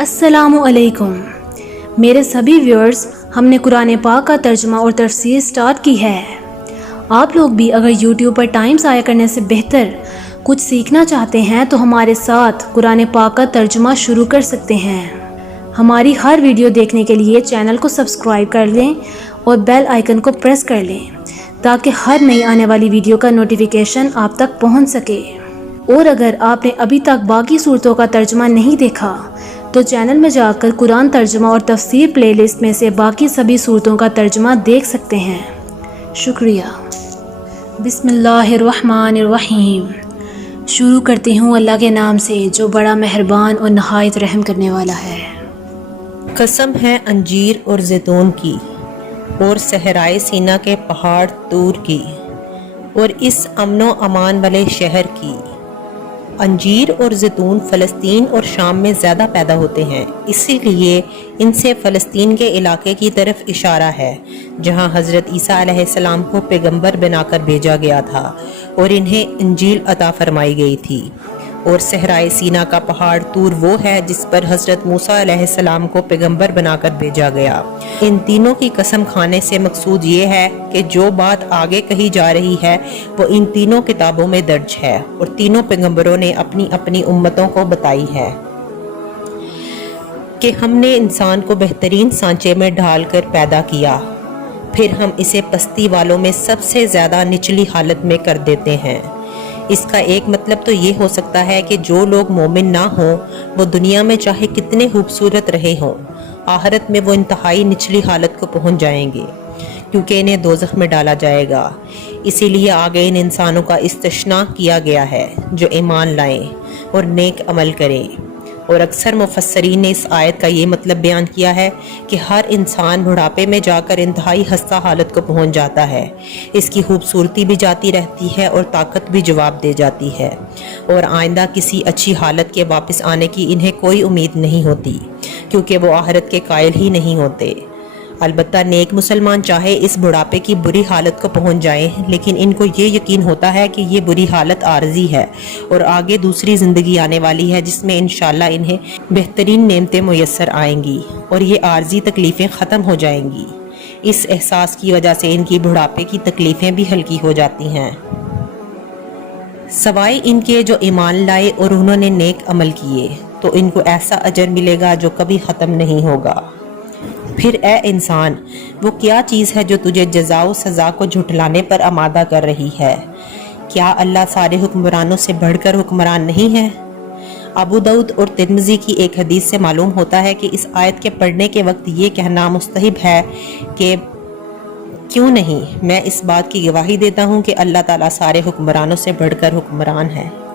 अस्सलामु अलैकुम मेरे सभी व्यूअर्स, हमने कुरान पाक का तर्जुमा और तफसीर स्टार्ट की है। आप लोग भी अगर यूट्यूब पर टाइम ज़ाया करने से बेहतर कुछ सीखना चाहते हैं तो हमारे साथ कुरान पाक का तर्जुमा शुरू कर सकते हैं। हमारी हर वीडियो देखने के लिए चैनल को सब्सक्राइब कर लें और बेल आइकन को प्रेस कर लें ताकि हर नई आने वाली वीडियो का नोटिफिकेशन आप तक पहुंच सके। और अगर आपने अभी तक बाकी सूरतों का तर्जुमा नहीं देखा तो चैनल में जाकर कुरान तर्जुमा और तफसीर प्लेलिस्ट में से बाकी सभी सूरतों का तर्जुमा देख सकते हैं। शुक्रिया। बिस्मिल्लाहिर्रहमानिर्रहीम। शुरू करती हूँ अल्लाह के नाम से जो बड़ा मेहरबान और नहायत रहम करने वाला है। कसम है अंजीर और जैतून की और सहराए सीना के पहाड़ तूर की और इस अमनो अमान वाले शहर की। अंजीर और जैतून फ़लस्तीन और शाम में ज़्यादा पैदा होते हैं, इसीलिए इनसे फ़लस्तीन के इलाके की तरफ इशारा है जहां हज़रत ईसा अलैहिस्सलाम को पैगंबर बनाकर भेजा गया था और इन्हें इंजील अता फरमाई गई थी। और सहराए सीना का पहाड़ तूर वो है जिस पर हज़रत मूसा अलैहिस्सलाम को पैगंबर बनाकर भेजा गया। इन तीनों की कसम खाने से मकसूद ये है कि जो बात आगे कही जा रही है वो इन तीनों किताबों में दर्ज है और तीनों पैगंबरों ने अपनी अपनी उम्मतों को बताई है कि हमने इंसान को बेहतरीन सांचे में ढालकर पैदा किया, फिर हम इसे पस्ती वालों में सबसे ज़्यादा निचली हालत में कर देते हैं। इसका एक मतलब तो ये हो सकता है कि जो लोग मोमिन ना हों वो दुनिया में चाहे कितने खूबसूरत रहे हों, आखिरत में वो इंतहाई निचली हालत को पहुंच जाएंगे क्योंकि इन्हें दोज़ख में डाला जाएगा। इसीलिए आगे इन इंसानों का इस्तिस्ना किया गया है जो ईमान लाएं और नेक अमल करें। और अक्सर मुफस्सरीन ने इस आयत का ये मतलब बयान किया है कि हर इंसान बुढ़ापे में जाकर इंतहाई हस्ता हालत को पहुंच जाता है, इसकी खूबसूरती भी जाती रहती है और ताकत भी जवाब दे जाती है और आइंदा किसी अच्छी हालत के वापस आने की इन्हें कोई उम्मीद नहीं होती क्योंकि वो आखिरत के कायल ही नहीं होते। अलबत्ता नेक मुसलमान चाहे इस बुढ़ापे की बुरी हालत को पहुंच जाएं, लेकिन इनको ये यकीन होता है कि ये बुरी हालत आर्जी है और आगे दूसरी ज़िंदगी आने वाली है जिसमें इंशाल्लाह इन्हें बेहतरीन नेमतें मुयस्सर आएंगी और ये आर्जी तकलीफ़ें ख़त्म हो जाएंगी। इस एहसास की वजह से इनकी बुढ़ापे की तकलीफ़ें भी हल्की हो जाती हैं। सवाए इनके जो ईमान लाए और उन्होंने नेक अमल किए तो इनको ऐसा अजर मिलेगा जो कभी ख़त्म नहीं होगा। फिर ए इंसान, वो क्या चीज़ है जो तुझे जज़ाओ सज़ा को झुठलाने पर आमादा कर रही है? क्या अल्लाह सारे हुक्मरानों से बढ़कर हुक्मरान नहीं है? अबू दाऊद और तिर्मिज़ी की एक हदीस से मालूम होता है कि इस आयत के पढ़ने के वक्त ये कहना मुस्तहिब है कि क्यों नहीं, मैं इस बात की गवाही देता हूँ कि अल्लाह ताला सारे हुक्मरानों से बढ़कर हुक्मरान है।